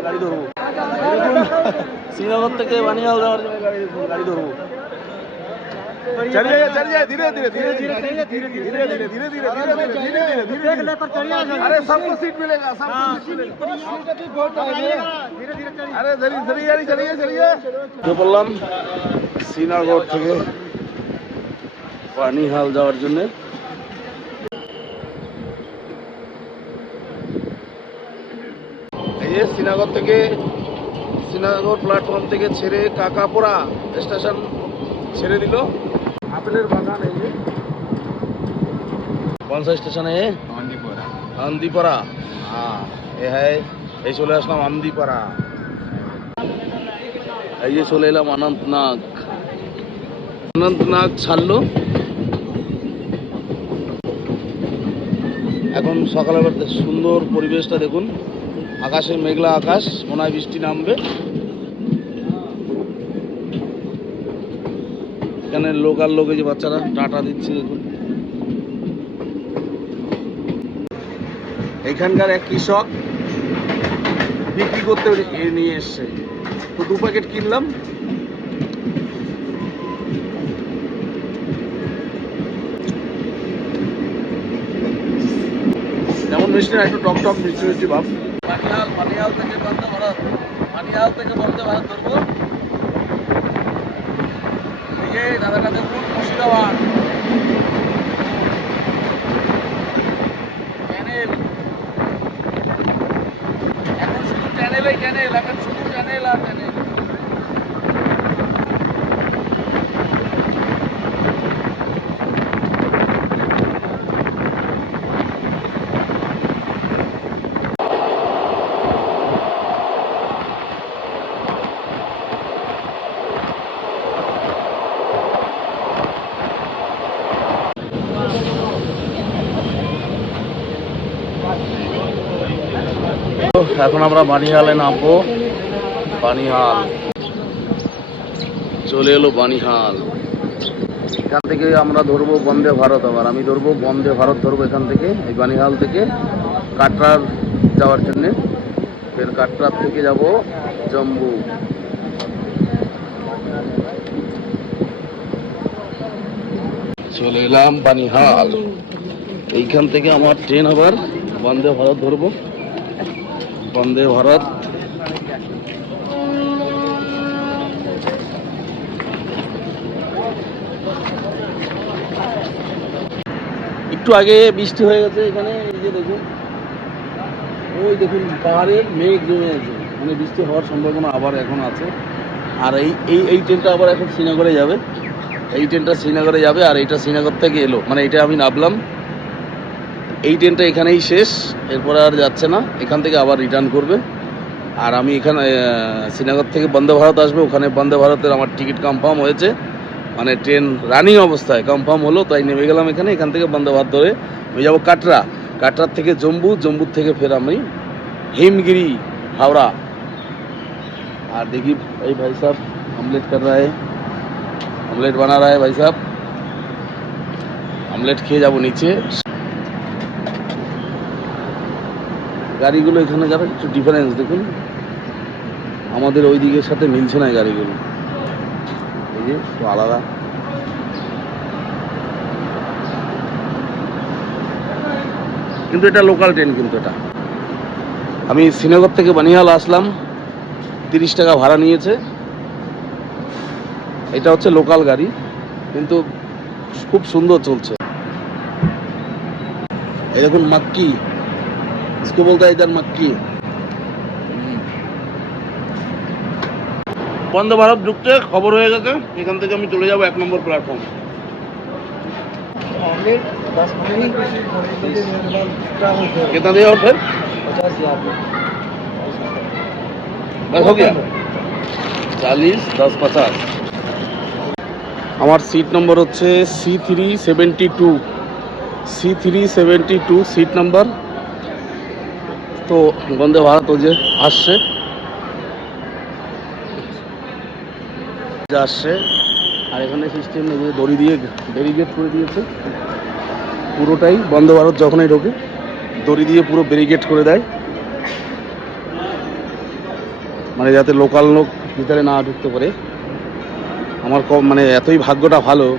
গাড়ি ধরবো শ্রীনগর থেকে বানিয়াল যাওয়ার জন্য গাড়ি গাড়ি ধরবো चल जाइए चल जाइए धीरे धीरे धीरे धीरे धीरे धीरे धीरे धीरे धीरे धीरे धीरे धीरे धीरे धीरे अरे सबको सीट मिलेगा सबको सीट मिलेगा अरे धीरे धीरे यारी चलिए चलिए তো বললাম শ্রীনগর থেকে পানিহাল যাওয়ার জন্য শ্রীনগর থেকে শ্রীনগর প্ল্যাটফর্ম থেকে ছেড়ে কাকাপোড়া স্টেশন ছেড়ে দিল আপেলের বাগান এই যে कौन सा स्टेशन है ये आंदीपरा हाँ ये है এই চলে আসলাম আন্দিপাড়া এই যে চলে এলাম অনন্তনাগ অনন্তনাগ ছাড়লো এখন সকালবেলা সুন্দর পরিবেশটা দেখুন আকাশে মেঘলা আকাশ, মনে বৃষ্টি নামবে। এখানে লোকাল লোকে যে বাচ্চারা টাটা দিচ্ছে দেখুন। এখানকার এক কৃষক বিক্রি করতে নিয়ে এসছে। তো দু প্যাকেট কিনলাম। যেমন মিষ্টি একটু টক টক মিষ্টি মিষ্টি ভাব। মালিয়াল থেকে বন্ধ ভারত। মালিয়াল থেকে বন্দে ভারত ধরবো। দিকে রাধাকান্তের খুব মুর্শিদাবাদ। ক্যানেল এখন শুধু ক্যানেলে ক্যানেল এখন শুধু ক্যানেল আর ক্যানেল এখন আমরা বানিহালে নামবো। বানিহাল। চলে এলো বানিহাল। এখান থেকে আমরা ধরবো বন্দে ভারত আবার। আমি ধরবো বন্দে ভারত, ধরবো এখান থেকে, এই বানিহাল থেকে। কাটরার যাওয়ার জন্যে। ফের কাটরার থেকে যাব জম্বু চলে এলাম বানিহাল। এইখান থেকে আমার ট্রেন আবার বন্দে ভারত ধরবো। বন্দে ভারত। একটু আগে বৃষ্টি হয়ে গেছে এখানে, এই যে দেখুন। ওই দেখুন পাহাড়ের মেঘ জমে আছে। মানে বৃষ্টি হওয়ার সম্ভাবনা আবার এখন আছে। আর এই এই এই ট্রেনটা আবার এখন শ্রীনগরে যাবে। এই ট্রেনটা শ্রীনগরে যাবে আর এইটা শ্রীনগর থেকে এলো। মানে এটা আমি নামলাম। এই ট্রেনটা এখানেই শেষ, এরপর আর যাচ্ছে না, এখান থেকে আবার রিটার্ন করবে। আর আমি এখানে শ্রীনগর থেকে বন্দে ভারত আসবে, ওখানে বন্দে ভারতের আমার টিকিট কনফার্ম হয়েছে। মানে ট্রেন রানিং অবস্থায় কনফার্ম হলো, তাই নেমে গেলাম এখানে, এখান থেকে বন্দে ভারত ধরে। আমি যাব কাটরা কাটরার থেকে জম্বু জম্বুর থেকে ফের আমি হিমগিরি, হাওড়া। আর দেখি এই ভাই সাহেব অমলেট কর রা অমলেট বানা রা ভাই সাহেব। অমলেট খেয়ে যাব নিচে। গাড়িগুলো এখানে যারা একটু ডিফারেন্স দেখুন। আমাদের ওই দিকের সাথে মিলছে না গাড়িগুলো। এই যে একটু আলাদা। কিন্তু এটা লোকাল ট্রেন কিন্তু এটা। আমি শ্রীনগর থেকে বানিহাল আসলাম, তিরিশ টাকা ভাড়া নিয়েছে। এটা হচ্ছে লোকাল গাড়ি, কিন্তু খুব সুন্দর চলছে। দেখুন মাক্কি। इसको बोलता है इधर मक्की বন্দে ভারত ঢুকতে খবর হয়ে গেছে এখান থেকে আমি চলে যাব এক নম্বর প্ল্যাটফর্ম कितना दिया और फिर बस हो गया चालीस दस पचास আমার সিট নম্বর হচ্ছে C three seventy two C three seventy two seat number তো বন্দে ভারত ও যে আসছে। আসছে। আর এখানে সিস্টেম দড়ি দিয়ে ব্যারিকেড করে দিয়েছে। পুরোটাই বন্দে ভারত যখনই ঢোকে, দড়ি দিয়ে পুরো ব্যারিকেড করে দেয়। মানে যাতে লোকাল লোক ভিতরে না ঢুকতে পারে। আমার ক- মানে এতই ভাগ্যটা ভালো।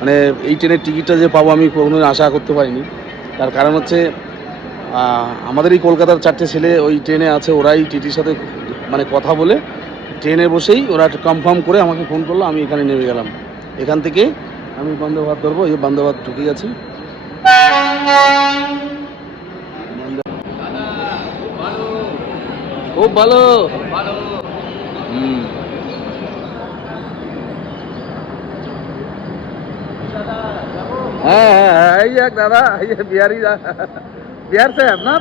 মানে এই ট্রেনের টিকিটটা যে পাবো আমি কখনো আশা করতে পারিনি। তার কারণ হচ্ছে আমাদের এই কলকাতার চারটে ছেলে ওই ট্রেনে আছে, ওরাই টিটির সাথে মানে কথা বলে ট্রেনে বসেই ওরা কনফার্ম করে আমাকে ফোন করল, আমি এখানে নেমে গেলাম। এখান থেকে আমি ভারত ধরবো, এই ভারত ঢুকে গেছি। খুব ভালো। হুম। হ্যাঁ হ্যাঁ হ্যাঁ এই এক দাদা, এই বিহারি দা- জিয়ার সাহেব না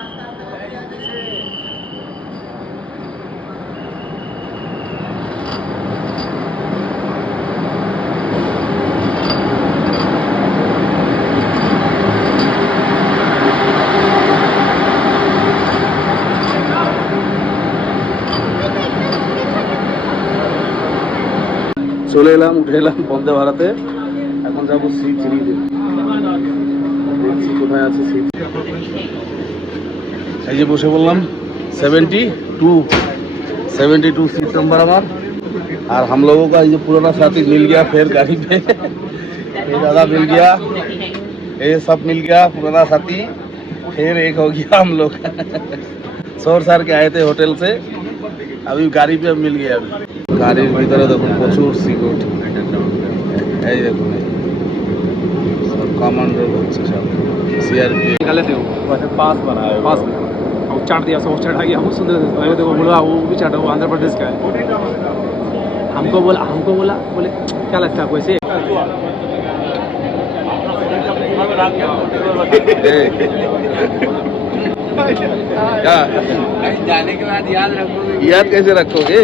চলে এলাম, উঠে এলাম বন্ধে ভারতে। এখন যাব সিট চিনিতে দেখছি কোথায় আছে সিট এই যে বসে বললাম seventy two seventy two seat number हमारा और हम लोगों का ये पुराना साथी मिल गया फिर गाड़ी पे फिर दादा मिल गया ये सब मिल गया पुराना साथी फिर एक हो गया हम लोग सौर सार के आए थे होटल से अभी गाड़ी पे मिल गया अभी गाड़ी भीतर देखो प्रचुर सिक्योरिटी देखो सब कमांडर सब सी आर पी पास बनाया पास और चाट दिया सब चढ़ा गया हम सुंदर मैंने देखो बोला वो भी चाटा वो आंध्र प्रदेश का है। हमको बोला हमको बोला बोले क्या लगता है वैसे क्या जाने के बाद याद रखोगे? याद कैसे रखोगे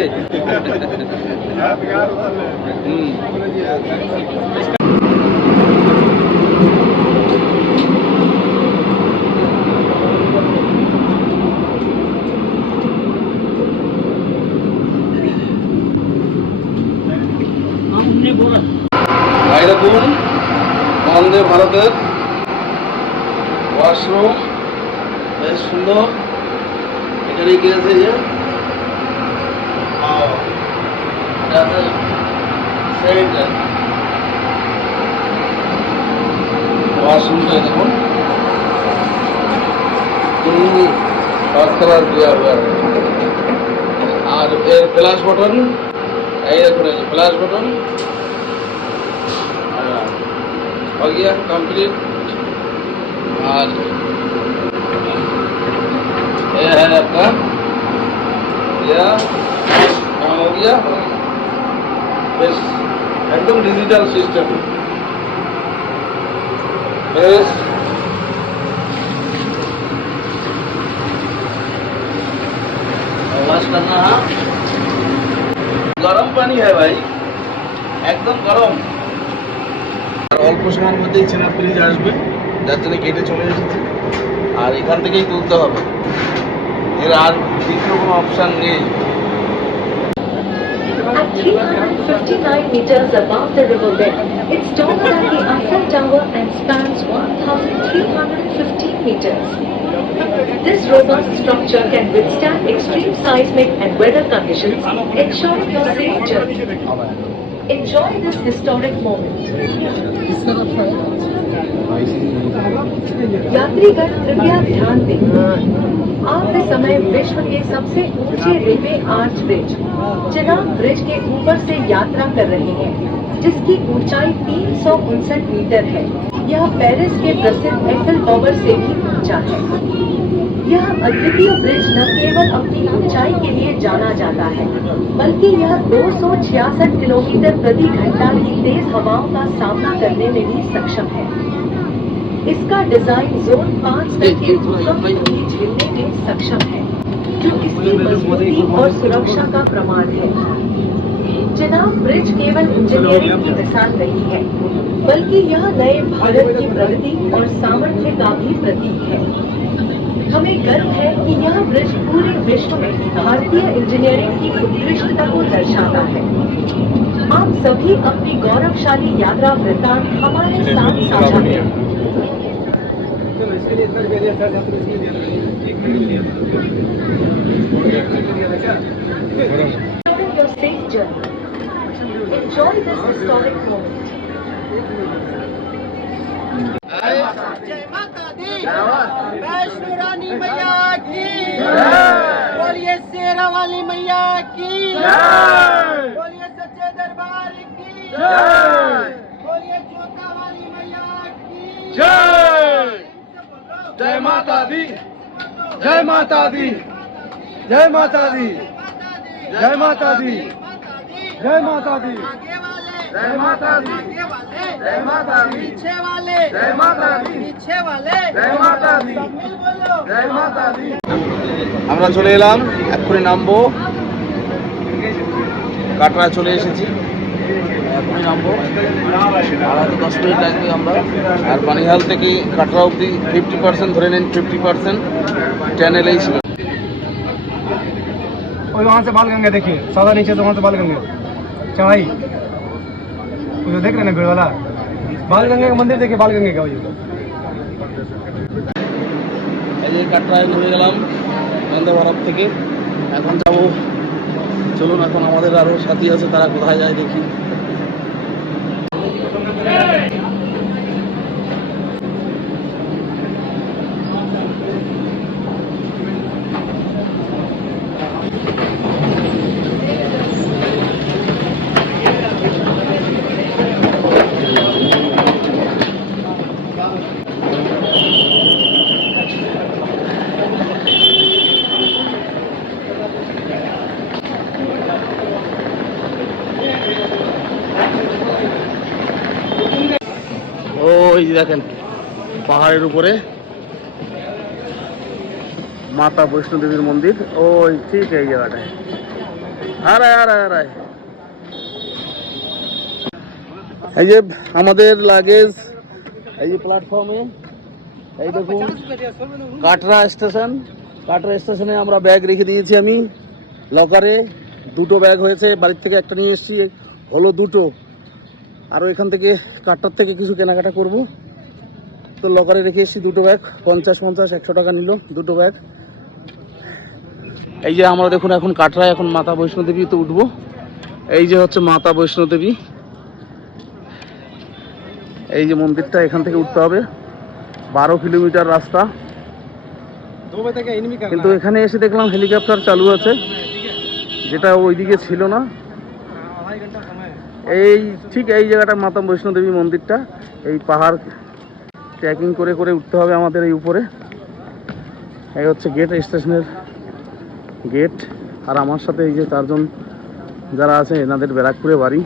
ভারতের ওয়াশরুম বেশ সুন্দর। এখানে কি ইয়ে, আছে যে ওয়াশরুমটা দেখুন। করার দেওয়া হবে আর এর প্লাস বটন এই দেখুন প্লাস বটন हो गया कंप्लीट और ये है आपका, या काम हो गया बस एकदम डिजिटल सिस्टम। बस आवाज़ करना हाँ। गरम पानी है भाई, एकदम गरम। আর অল্প সময়ের মধ্যেই ছেলের ফ্রিজ আসবে যার জন্য গেটে চলে এসেছি আর এখান থেকেই তুলতে হবে এর আর দ্বিতীয় কোনো অপশান নেই At 359 meters above the riverbed, it's taller than the Eiffel Tower and spans 1,315 meters. This robust structure can withstand extreme seismic and weather conditions, ensuring your safe journey. Enjoy this historic moment. यात्रीगण कृपया ध्यान दें। आप इस समय विश्व के सबसे ऊँचे railway arch bridge Chenab bridge के ऊपर से यात्रा कर रहे हैं, जिसकी ऊंचाई तीन मीटर है। यह पेरिस के प्रसिद्ध एफिल टॉवर से भी ऊँचा है। यह अद्वितीय ब्रिज न केवल अपनी ऊंचाई के लिए जाना जाता है बल्कि यह 266 किलोमीटर प्रति घंटा की तेज हवाओं का सामना करने में भी सक्षम है। इसका डिज़ाइन जोन पाँच तक के भूकंप को भी झेलने में सक्षम है जो इसकी मजबूती और सुरक्षा का प्रमाण है। चिनाब ब्रिज केवल इंजीनियरिंग की मिसाल नहीं है बल्कि यह नए भारत की प्रगति और सामर्थ्य का भी प्रतीक है। हमें गर्व है कि यह ब्रिज पूरे विश्व में भारतीय इंजीनियरिंग की उत्कृष्टता को दर्शाता है। आप सभी अपनी गौरवशाली यात्रा वृत्तांत हमारे साथ साझा करें। your safe journey, enjoy this historic moment. जय वैष्णो रानी मैया की। बोलिए शेरा वाली मैया की। बोलिए सच्चे दरबार की। बोलिए जोता वाली मैया की। जय। माता दी। जय माता दी। जय माता दी। जय माता दी। जय माता दी। जय माता दी आगे वाले जय माता दी पीछे वाले जय माता दी पीछे वाले जय माता दी सब मिल बोलो जय माता दी আমরা চলে এলাম এক্ষুনি নামবো কাটরা চলে এসেছি এখনই নামবো আর হয়তো দশ মিনিট লাগবে আমরা আর বানিহাল থেকে কাটরা অবধি ফিফটি পার্সেন্ট ধরে নিন ফিফটি পার্সেন্ট ট্রেন এলেই ছিল और वहाँ से बाल गंगा देखिए सादा नीचे से वहाँ से बाल गंगा चढ़ाई वो जो देख रहे हैं ना भीड़ वाला बाल गंगा का मंदिर देखिए बाल गंगा का वो जो। এই যে কাটরায় নেমে গেলাম বন্দে ভারত থেকে এখন যাব চলুন এখন আমাদের আরও সাথী আছে তারা কোথায় যায় দেখি ওই যে দেখেন, পাহাড়ের উপরে মাতা বৈষ্ণো দেবীর মন্দির। ওই ঠিক এই জায়গাটায়। হারায় হারায় হারায়। এই যে আমাদের লাগেজ, এই যে প্ল্যাটফর্মে এই দেখুন, কাটরা স্টেশন। কাটরা স্টেশনে আমরা ব্যাগ রেখে দিয়েছি আমি। লকারে দুটো ব্যাগ হয়েছে, বাড়ির থেকে একটা নিয়ে এসেছি, হলো দুটো। আরও এখান থেকে কাটার থেকে কিছু কেনাকাটা করব। তো লকারে রেখে এসেছি দুটো ব্যাগ পঞ্চাশ পঞ্চাশ, একশো টাকা নিল দুটো ব্যাগ এই যে আমরা দেখুন এখন কাটরা এখন মাতা বৈষ্ণোদেবীতে উঠবো। এই যে হচ্ছে মাতা বৈষ্ণোদেবী এই যে মন্দিরটা এখান থেকে উঠতে হবে। বারো কিলোমিটার রাস্তা। কিন্তু এখানে এসে দেখলাম হেলিকপ্টার চালু আছে। যেটা ওইদিকে ছিল না। এই ঠিক এই জায়গাটা মাতা বৈষ্ণো দেবী মন্দিরটা। এই পাহাড় ট্র্যাকিং করে করে উঠতে হবে আমাদের এই উপরে। এই হচ্ছে গেট স্টেশনের গেট আর আমার সাথে এই যে চারজন যারা আছে, এনাদের ব্যারাকপুরে বাড়ি।